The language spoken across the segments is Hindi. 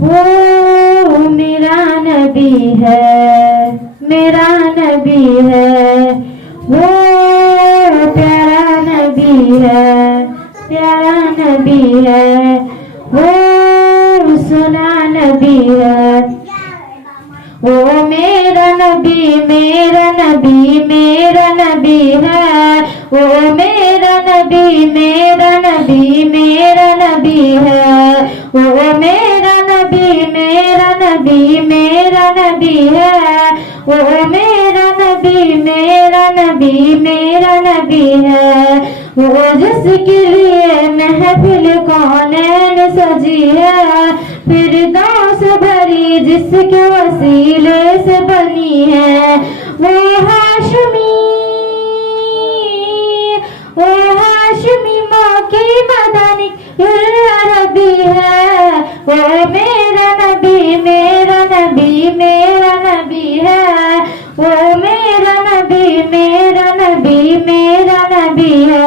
वो मेरा नबी है, मेरा नबी है, वो प्यारा नबी है, प्यारा नबी है, वो सुना नबी है। वो मेरा नबी, मेरा नबी, मेरा नबी है। वो मेरा नबी, मेरा नबी, मेरा नबी है। वो मेरा नबी, मेरा नबी, मेरा नबी है। वो मेरा नबी, मेरा नबी, मेरा नबी है। वो जिसके लिए महफिल कौनैन सजी है, फिरदौस भरी जिसके वसीले से बनी है। वो हाशमी, वो हाशमी माँ की मदनी अरबी है। वो मेरा नबी, मेरा नबी, मेरा नबी है। वो मेरा नबी, मेरा नबी, मेरा नबी है।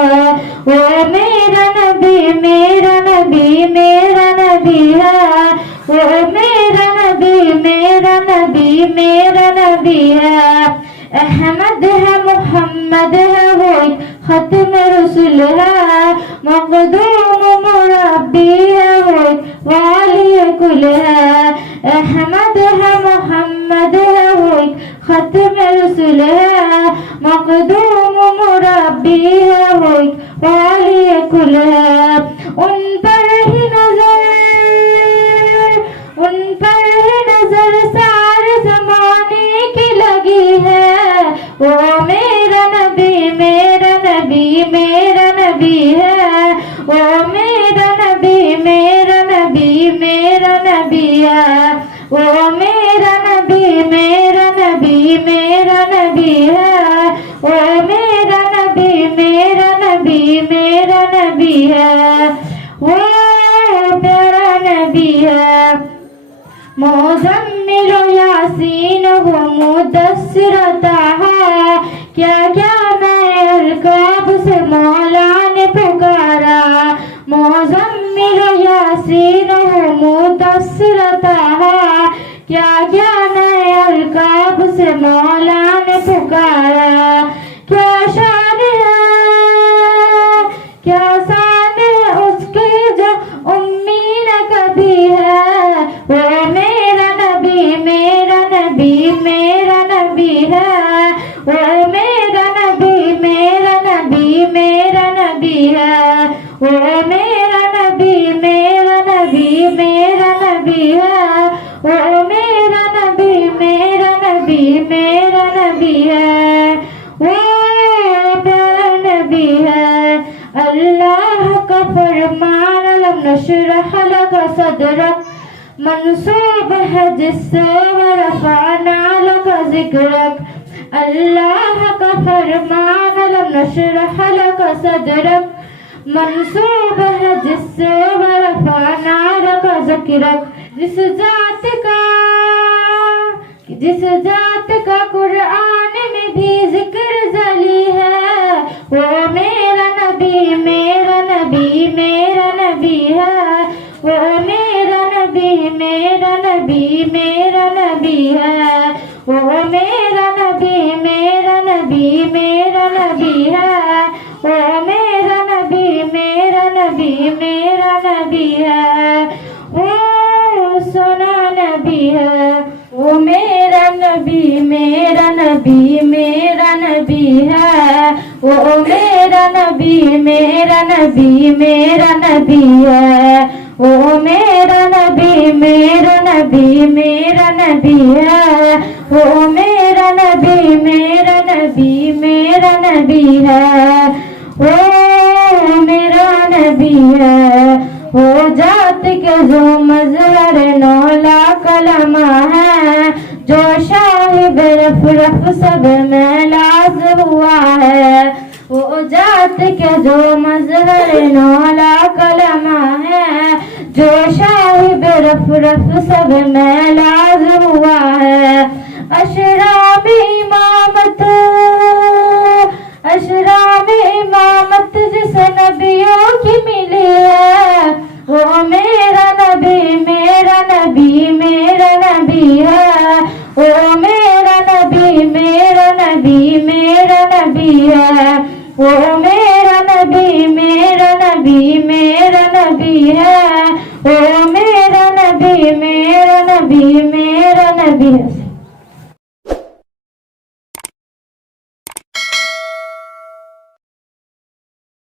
वो मेरा नबी, मेरा नबी, मेरा नबी है। वो मेरा नबी, मेरा नबी, मेरा नबी है। अहमद है, मोहम्मद है, वो खत्म रसूल है। मखदूम मुरब्बी है, वो वाली कुल है। अहमद है, मोहम्मद है, वो खत्म रसूल है। मखदूम मुरब्बी है, वो वाली कुल है। उन पर ही नजर, उन पर ही नजर सारे जमाने की लगी है। वो मेरा नबी, मेरा नबी, मेरा नबी है। वो मेरा नबी, मेरा नबी, मेरा नबी है। वो मेरा नबी, मेरा नबी, मेरा नबी है। वो मेरा नबी, मेरा नबी, मेरा नबी है। वो प्यारा नबी है। मुज़म्मिल यासीन वो मुदस्सिर ताहा, क्या क्या नए अलकाब से मौला ने पुकारा। मुज़म्मिल यासीन वो मुदस्सिर ताहा, क्या क्या नए अलकाब से मौला ने पुकारा। क्या शान है, क्या शान है उसकी जो उम्मी न कभी है। वो मेरा नबी, मेरा नबी, मेरा नबी है। वो मेरा नबी, मेरा नबी, मेरा नबी है। वो मेरा नबी, मेरा नबी, मेरा नबी है। वो मेरा नबी, मेरा नबी, मेरा नबी है। वो प्यारा नबी है। अल्लाह का फरमान अलम नशरह लका सदरक, मंसूब है जिससे रफ़अना लका ज़िक्रक। अल्लाह का फरमान अलम नशरह लका सदरक, मंसूब है जिससे रफ़अना लका ज़िक्रक। जिस जात का कुरान में भी जिक्र जली है, वो मेरा नबी, मेरा नबी, मेरा नबी है। वो मेरा नबी, मेरा नबी, मेरा नबी है। वो मेरा नबी, मेरा नबी, मेरा नबी है। वो मेरा नबी, मेरा नबी, मेरा नबी है। वो सोना नबी है। वो मेरा नबी, मेरा नबी, मेरा नबी है। वो मेरा नबी, मेरा नबी, मेरा नबी है। वो मेरा नबी, मेरा नबी, मेरा नबी है। वो मेरा नबी, मेरा नबी, मेरा नबी है। वो मेरा नबी है। वो जात के जो मजहर नौला कलमा है, जो शाहिब रफ रफ सब में लाज हुआ है। वो जात के जो मजहर नौला कलमा है, जो शाहिब रफ रफ सब में लाज हुआ है। अशराब इमामत, अशराब इमामत जिस नबियों की मिली है। वो मेरा नबी, मेरा नबी मेरा नबी है। ओ मेरा नबी मेरा नबी मेरा नबी है। ओ मेरा नबी मेरा नबी मेरा नबी है। ओ मेरा नबी मेरा नबी मेरा नबी है।